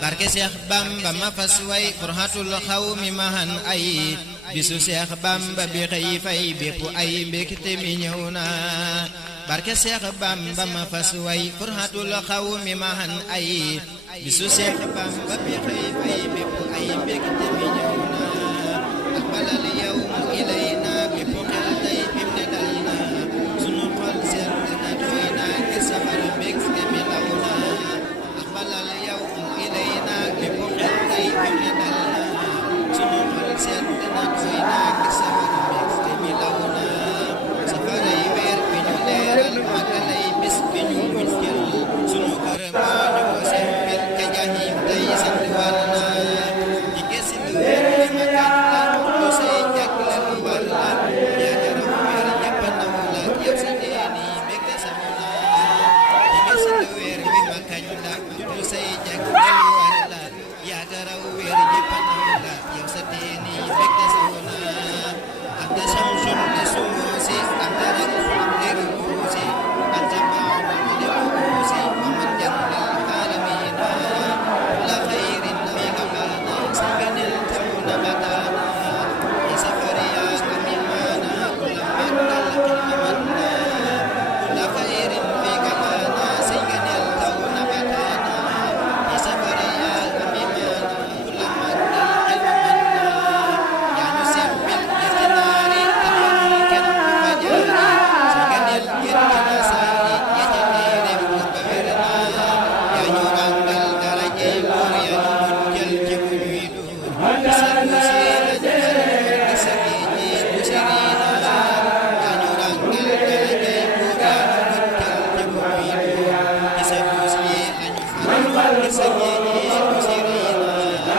barke Seex Bamba ma fas way furhatul xawmi mahan ay bisu Seex Bamba bi xëy fay bépp ay mbégte mi ñëw na barke Seex Bamba ma fas way furhatul xawmi mahan ay bisu Seex Bamba bi xëy fay bépp ay mbégte mi ñëw na aqbalal yawm ilayna bépp xel tey fi mu ne dal na sunu xol seet na doy na ngir safar mbégte mi law na aqbalal yawm ilayna bépp xel tey fi mu ne dal na sunu xol seet na doy na ngir safar mbégte mi law na safaray weer bi ñu leeral magalay bis bi ñu muñ jël sunu kër moo ñu ko sempil ca jahim tey sant war na ci gesi lu weer bi ma gàttal lu say jagleel war la yaakaram weer ñëpp naw la yow sa deeni mbégte samu na ci gesi lu weer bi ma kañ la lu say jagleel war la yaakaram weer ñëpp naw la yow sa deeni mbégte samu na anta shamsun li sumusi anta raksun li rubusi anta ba'un li rubusi waman jannal alamina la khairin fi gabana saganil tawna batana fi safariya amimana kulla maddal qilmanna la khairin fi gabana saganil tawna batana fi safariya amimana kulla maddal qilmanna ya nusambil ikhtinari tahamul kan fajari saganil kirkina sari ya jadire fubawerna ya yurangal daraje bur ya munjal ci buñuy dur sabu sira jara gisagi busirina ya yurangal daraje bur ya munjal ci buñuy dur sabu sira ñu faral gisagi busirina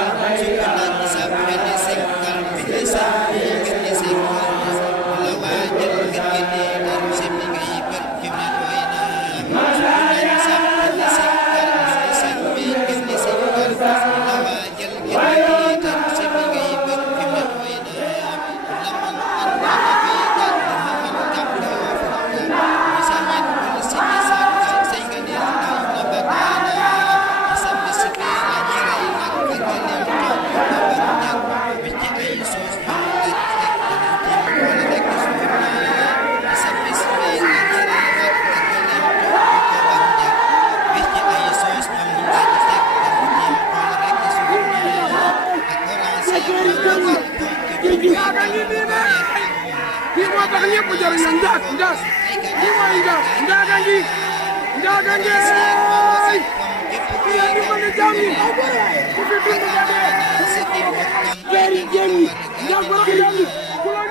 sunan sabben sikkal bi sabbi gëni sikkal la wajal gëni dar sebi ngay bër fi mu ne doy na sunan sabben sikkal bi sabbi gëni sikkal la wajal gëni dar sebi ngay bër fi mu ne doy na laman anda fi kan man kablo misamin kul sini sakka say gëni daw na bagana sabbi sibi añi ray nak gëni taw na bagna bi ci ay sos yu lek tek tim wala rek sunna sabbi sibi añi ray nak gëni taw na bagna bi ci ay sos yu lek tek tim wala rek sunna ak orange kii moo tax ñëpp jëriñ na njaag njaag kii mooy njaag njaaga ngi njaaga ngi yaa ngi mën a jàngi ku fi bind nga dee jëri jëri njaag ba rek jàngi ku la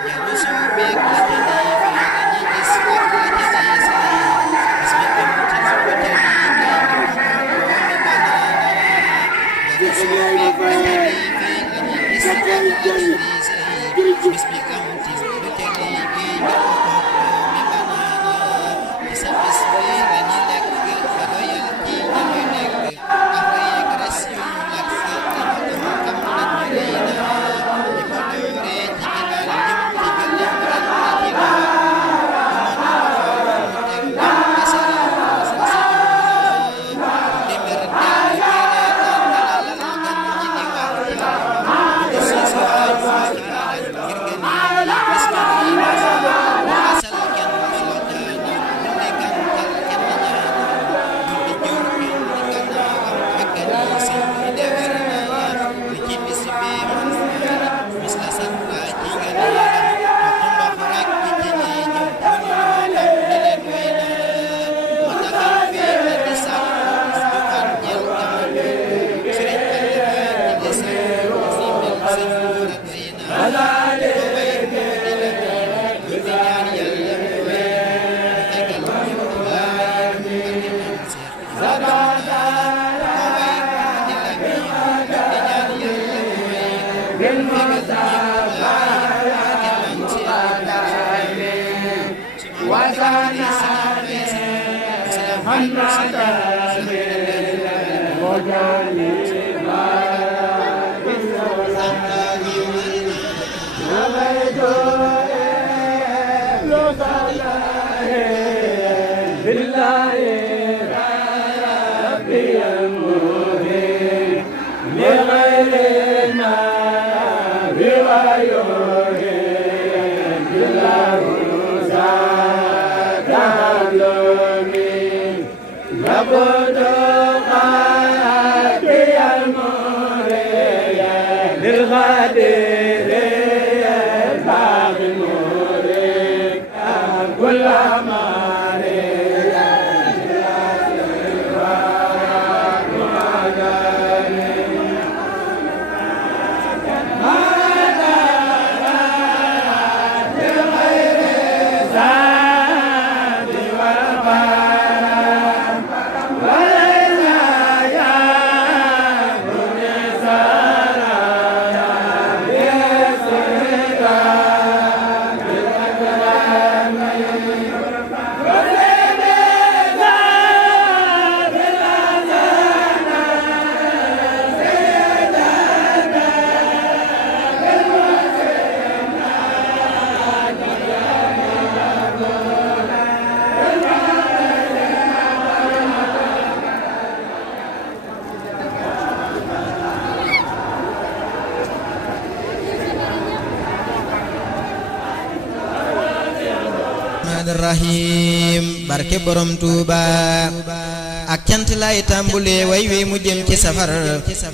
rahim barke borom Tuuba ak cant lay tàmbulee way wi mu jëm ci safar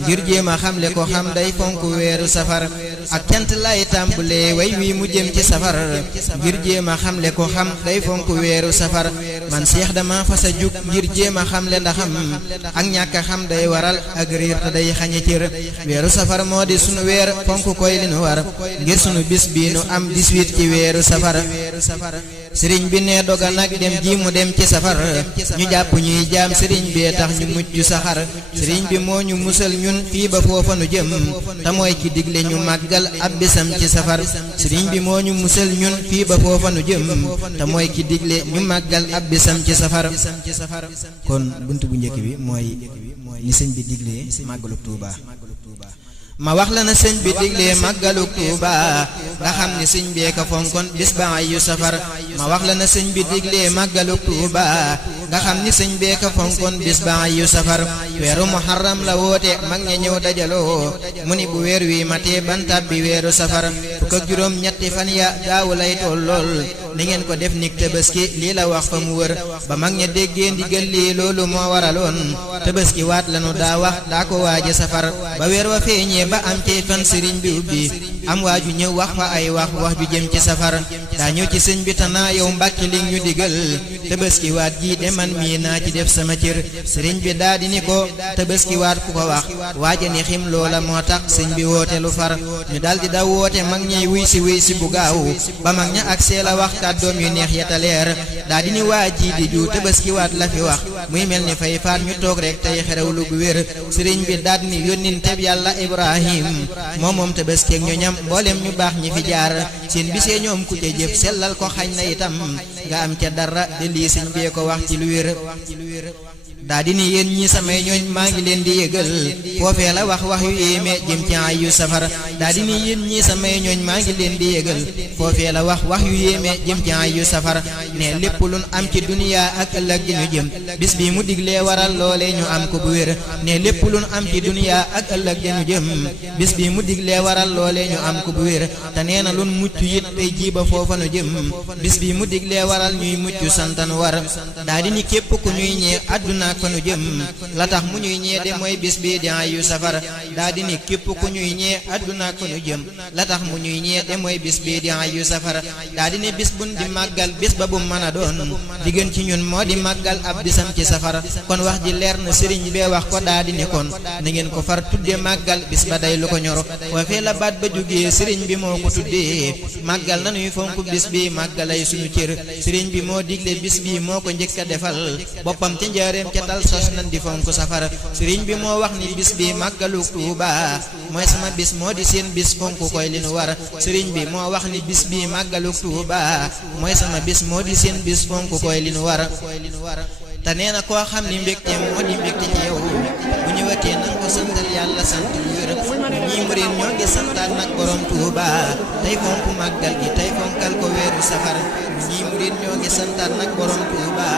ngir jéem a xamle ko xam day fonk weeru safar ak cant lay tàmbulee way wi mu jëm ci safar ngir jéem a xamle ko xam day fonk weeru safar man seex dama fasa jug ngir jéem a xamle ndaxam ak ñàkk a xam day waral ak riir te day xañe cër weeru safar moo di sunu weer fonk koy li nu war ngir sunu bis bii nu am 18 ci weeru safar sëriñ bi ne doga nag dem ji mu dem ci safar ñu jàpp ñuy jaam sëriñ bee tax ñu mujj saxar sëriñ bi moo ñu musal ñun fii ba foofa nu jëm te mooy ki digle ñu màggal ab bisam ci safar sëriñ bi moo ñu musal ñun fii ba foofa nu jëm te mooy ki digle ñu màggal ab bisam ci safar kon bunt bu njëkk bi mooy ni sëñ bi diglee màggaluk Tuuba ma wax la na sëñ bi diglee màggaluk Tuuba nga xam ne sëñ bee ka fonkoon bis ba ay yu safar ma wax la na sëñ bi diglee màggaluk Tuuba nga xam ni sëñ bee ka fonkoon bis ba ay yu safar weeru muharram la woote mag ña ñëw dajaloo mu ni bu weer wi matee bantab bi weeru safar fukk ak juróom ñetti fan ya gaawu lay toll lool ni ngeen ko def nik Tabaski lii la wax fa mu wër ba mag ña déggee ndigal lii loolu moo waraloon Tabaski waat lanu daa wax daa ko waaje safar ba weer wa feeñee ba am ci fan sëriñ bi ubbi am waaju ñëw wax fa ay wax ju jëm ci safar daa ñëw ci sëñ bi tanaa yow Mbàkke li ñu digal Tabaski waat ji de man mii naa ci def sama cër sëriñ bi daa di ni ko Tabaski waat ku ko wax waaja ni xim loola moo tax sëñ bi woote lu far ñu daldi da woote mag ñey wuy si bu gaaw ba mag ña ak see la wax kàddoom yu neex yeta leer daa di ni waa ji di ju Tabaski waat la fi wax muy mel ni fay faat ñu toog rek tey xerewlu gu wér sëriñ bi daal ni yónnin teb yàlla Ibrahim moom Tabaski ak ñoñam mboolem ñu baax ñi fi jaar seen bisee ñoom ku ca jëf sellal ko xañ na itam nga am ca dara de lii sëñ bee ko wax ci lu wér daa di ni yéen ñi samay ñooñ maa ngi leen di yëgal foofee la wax yu yéeme jëm ci ay yu safar daa di ni yéen ñi samay ñooñ maa ngi leen di yëgal foofee la wax yu yéeme jëm ci ay yu safar ne lépp luñ am ci duniya ak ëllëg gi ñu jëm bis bi mu diglee waral loolee ñu am ko bu wér ne lépp luñ am ci duniya ak ëllëg gi ñu jëm bis bi mu diglee waral loolee ñu am ko bu wér te nee na luñ mucc it tey jiiba foofa nu jëm bis bi mu diglee waral ñuy mucc santan war daa di ni képp ku ñuy ñee àdduna fa nu jëm la tax mu ñuy ñee de mooy bis bi di ay yu safar daa di ni képp ku ñuy ñee àdduna fa nu jëm la tax mu ñuy ñee de mooy bis bi di ay yu safar daa di ni bis buñ di màggal bis ba bu mën a doon diggante ci ñun moo di màggal ab bisam ci safar kon wax ji leer na sëriñ bee wax ko daa di ni kon na ngeen ko far tudde màggal bis ba day lu ko ñoro foofee la baat ba jógee sëriñ bi moo ko tuddee màggal nanuy fonk bis bi màggalay suñu cër sëriñ bi moo digle bis bi moo ko njëkk a defal boppam ca njaareem ca dal sos nan di fonk safar sëriñ bi moo wax ni bis bi màggalu Tuuba mooy sama bis moo di seen bis fonk koy li nu war sëriñ bi moo wax ni bis bi màggalu Tuuba mooy sama bis moo di seen bis fonk koy li nu war te nee na koo xam ni mbégteem moo di mbégte ci yow bu ñëwatee nan ko santal yàlla sant bu wér ñii murid ñoo ngi santaat nag borom Tuuba tey fonk màggal gi tey fonkal ko weeru safar ñii murid ñoo ngi santaat nag borom Tuuba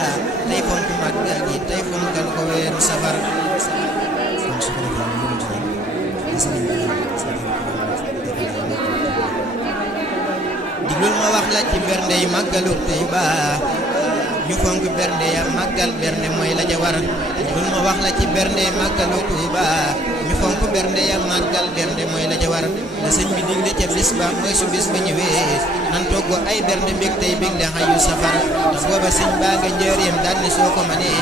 tey fonk màggal gi tey fonkal ko weeru safar diglul ma wax la ci bernde yi màggalu Tuuba ñu fonk bernde ya màggal bernde mooy la ja war diglul ma wax la ci bernde yi màggalu Tuuba ñu fonk bernde ya màggal bernde mooy la ca war la sëñ bi digle ca bis ba mooy su bis ba ñëwee nan togg ay bernde mbég tey bég le xayu safar ndax booba sëñ baa nga njëriñam daal ni soo ko manee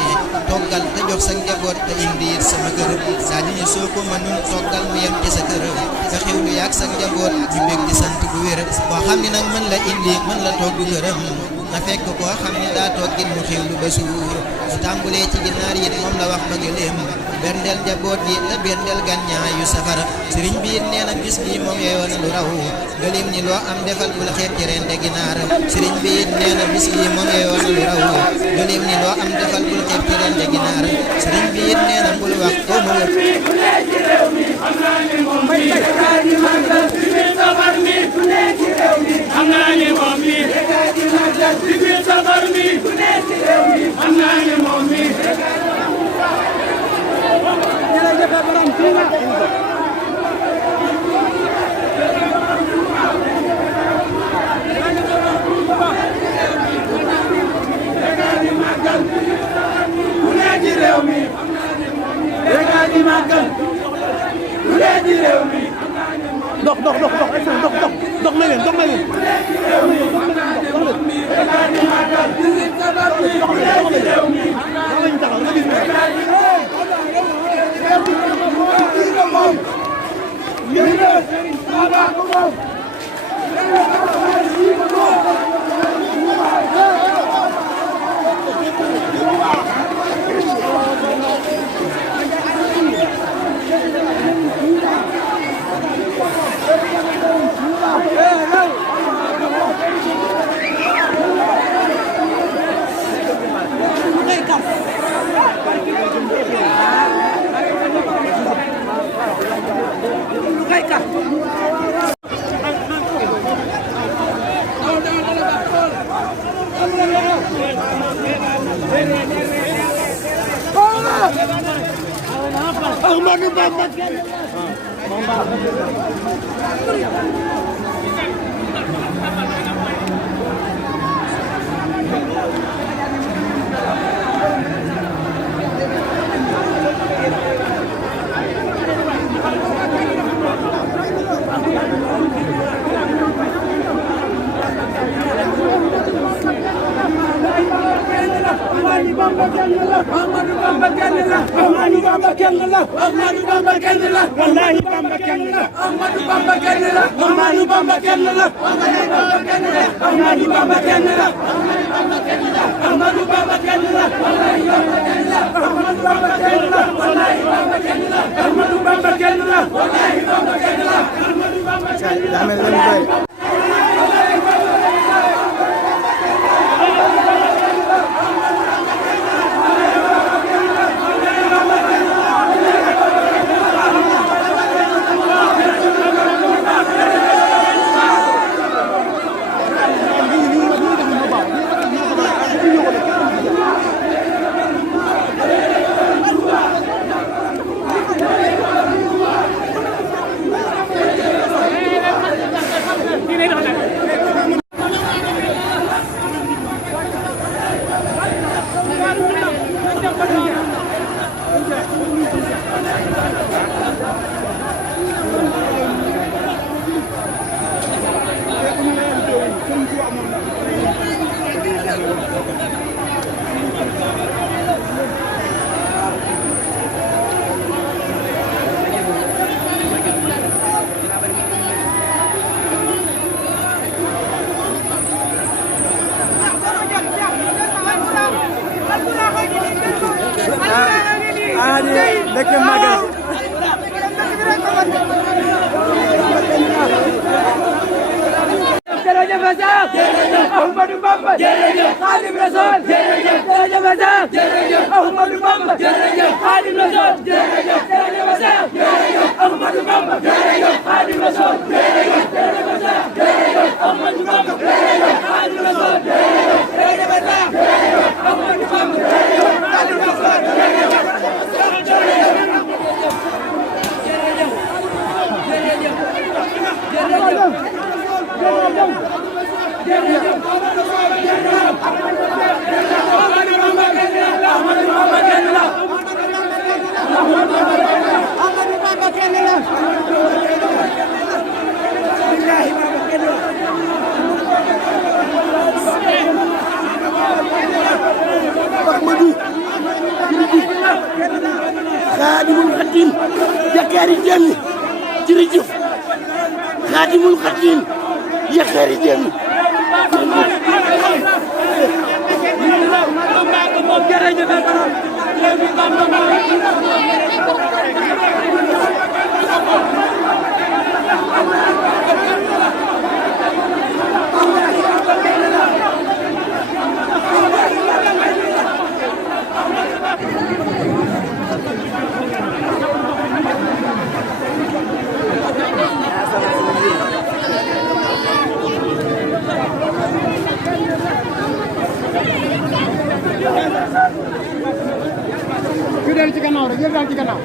toggal te jox sa njaboot te indi it sama kër daal di ni soo ko mënul toggal mu yem ci sa kër nga xewlu yaag sa njaboot ñu bég di sant bu wér koo xam ni nag mën la indi mën la togg këram na fekk koo xam ni daa toggin mu xewlu ba suur su tàmbulee ci ginnaar yi moom la wax ba gëléem berndeel njaboot yi la berndeel gànñaa yu safara sëriñ bi it nee na bis bi moom yeyoo na lu raw gëléem ni loo am defal bul xeeb ci rende ginaar sëriñ bi it nee na bis bi moom yeyoo na lu raw gëléem ni loo am defal bul xeeb ci rende ginaar sëriñ bi it nee na bul wax ko ma wër dox na leen Ahmadou Bamba Ahmadou Bamba Xaadimu Rasuul jërëjëf Ahmadou Bamba Xaadimu Rasuul jërëjëf Ahmadou Bamba Xaadimu Rasuul jërëjëf Ahmadou Bamba Xaadimu Rasuul jërëjëf Ahmadou Bamba Xaadimu Ahmadou Bamba yaakaari jëmi jërëjëf xaadimul xadim yaakaari jëmi Yéen ci gannaaw rek yéen daal ci gannaaw.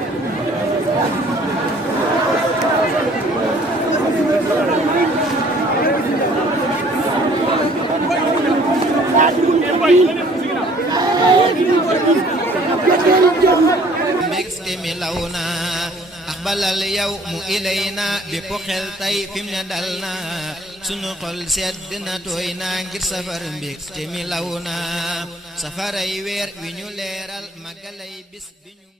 mbégte mi law na axbalal yow mu ilayna bépp xel tay fim ne dal na sunu xol sedd na tooy na ngir safar mbégte mi law na safaray weer wi ñu leeral magalay bis bi ñu